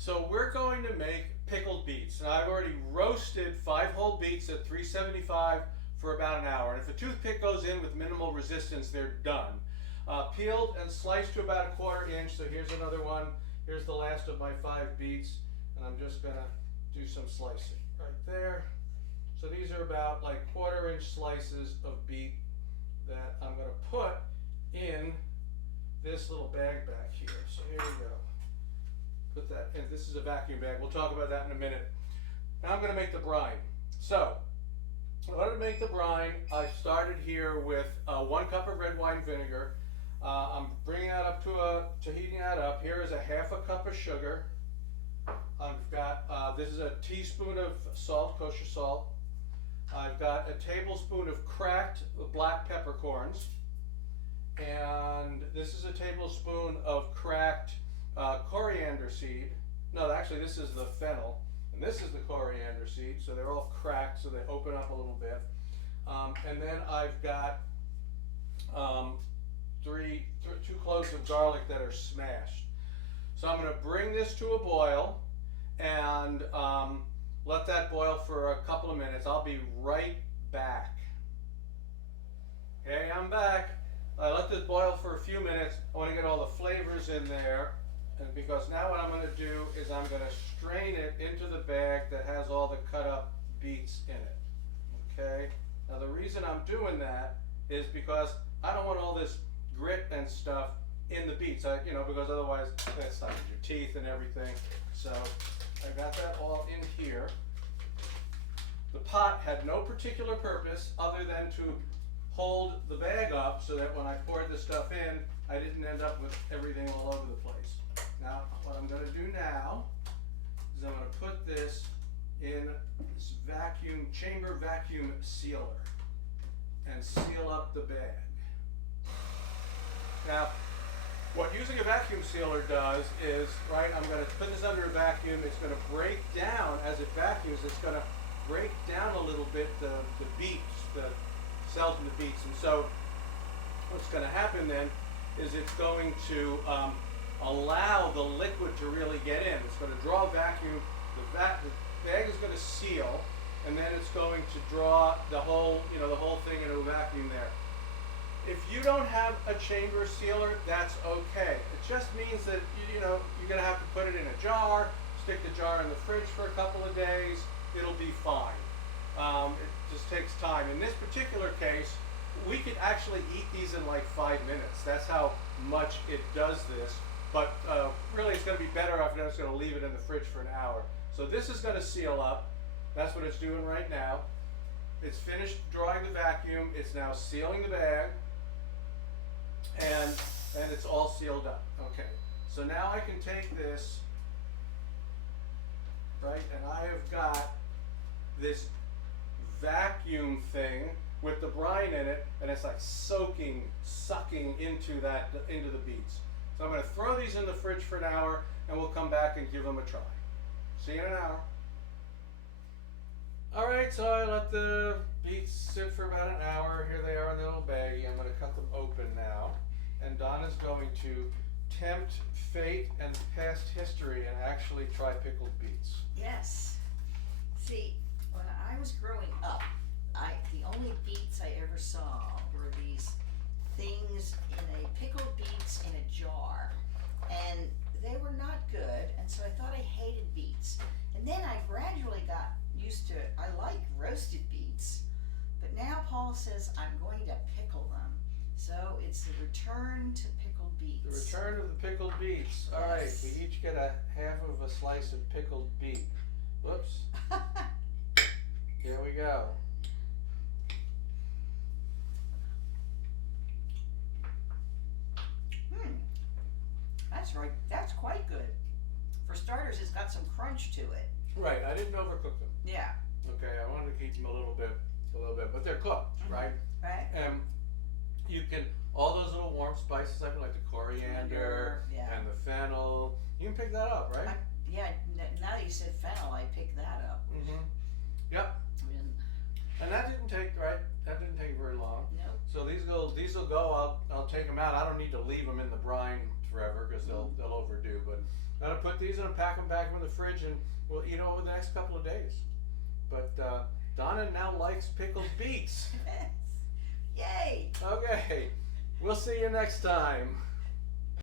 So we're going to make pickled beets. And I've already roasted 5 whole beets at 375 for about an hour. And if a toothpick goes in with minimal resistance, they're done. Peeled and sliced to about 1/4 inch. So here's another one. Here's the last of my 5 beets. And I'm just gonna do some slicing right there. So these are about like 1/4 inch slices of beet that I'm gonna put in this little bag back here. So here we go. Put that in. This is a vacuum bag. We'll talk about that in a minute. Now I'm going to make the brine. So, in order to make the brine, I started here with 1 cup of red wine vinegar. I'm bringing that up to heating that up. Here is a 1/2 cup of sugar. I've got, this is a teaspoon of salt, kosher salt. I've got a tablespoon of cracked black peppercorns. And this is a tablespoon of cracked coriander seed. No, actually this is the fennel, and this is the coriander seed, so they're all cracked so they open up a little bit. And then I've got 2 cloves of garlic that are smashed. So I'm going to bring this to a boil and let that boil for a couple of minutes. I'll be right back. Okay, I'm back. I let this boil for a few minutes. I want to get all the flavors in there. And because now what I'm going to do is I'm going to strain it into the bag that has all the cut up beets in it. Okay? Now the reason I'm doing that is because I don't want all this grit and stuff in the beets, because otherwise that stuck with your teeth and everything. So I got that all in here. The pot had no particular purpose other than to hold the bag up so that when I poured the stuff in, I didn't end up with everything all over the place. Now, what I'm going to do now is I'm going to put this in this chamber vacuum sealer and seal up the bag. Now, what using a vacuum sealer does is, I'm going to put this under a vacuum. It's going to break down, as it vacuums, it's going to break down a little bit the beets, the cells in the beets. And so what's going to happen then is it's going to allow the liquid to really get in. It's going to draw vacuum. The bag is going to seal, and then it's going to draw the whole thing into a vacuum there. If you don't have a chamber sealer, that's okay. It just means that you're going to have to put it in a jar, stick the jar in the fridge for a couple of days. It'll be fine. It just takes time. In this particular case, we could actually eat these in like 5 minutes. That's how much it does this. But really it's going to be better if I'm just going to leave it in the fridge for an hour. So this is going to seal up. That's what it's doing right now. It's finished drawing the vacuum. It's now sealing the bag. And it's all sealed up. Okay. So now I can take this, and I have got this vacuum thing with the brine in it, and it's like sucking into the beets. So I'm going to throw these in the fridge for an hour, and we'll come back and give them a try. See you in an hour. All right, so I let the beets sit for about an hour. Here they are in the little baggie. I'm going to cut them open now, and Donna's going to tempt fate and past history and actually try pickled beets. Yes. See, when I was growing up, the only beets I ever saw were these things in a pickled beets in a jar, and they were not good, and so I thought I hated beets. And then I gradually got used to it. I like roasted beets, but now Paul says I'm going to pickle them. So it's the return to pickled beets. The return of the pickled beets. All right, we each get a 1/2 of a slice of pickled beet. Whoops. Here we go. That's right. That's quite good. For starters, it's got some crunch to it. Right. I didn't overcook them. Yeah. Okay. I wanted to keep them a little bit, but they're cooked, right? Right. And you can all those little warm spices, like the coriander and the fennel. You can pick that up, right? Now that you said fennel, I picked that up. Mm-hmm. Yep. And that didn't take very long. Nope. So these will go. I'll take them out. I don't need to leave them in the brine forever because they'll overdo. But I'm gonna put these in and pack them back in the fridge, and we'll eat them over the next couple of days. But Donna now likes pickled beets. Yay! Okay, we'll see you next time.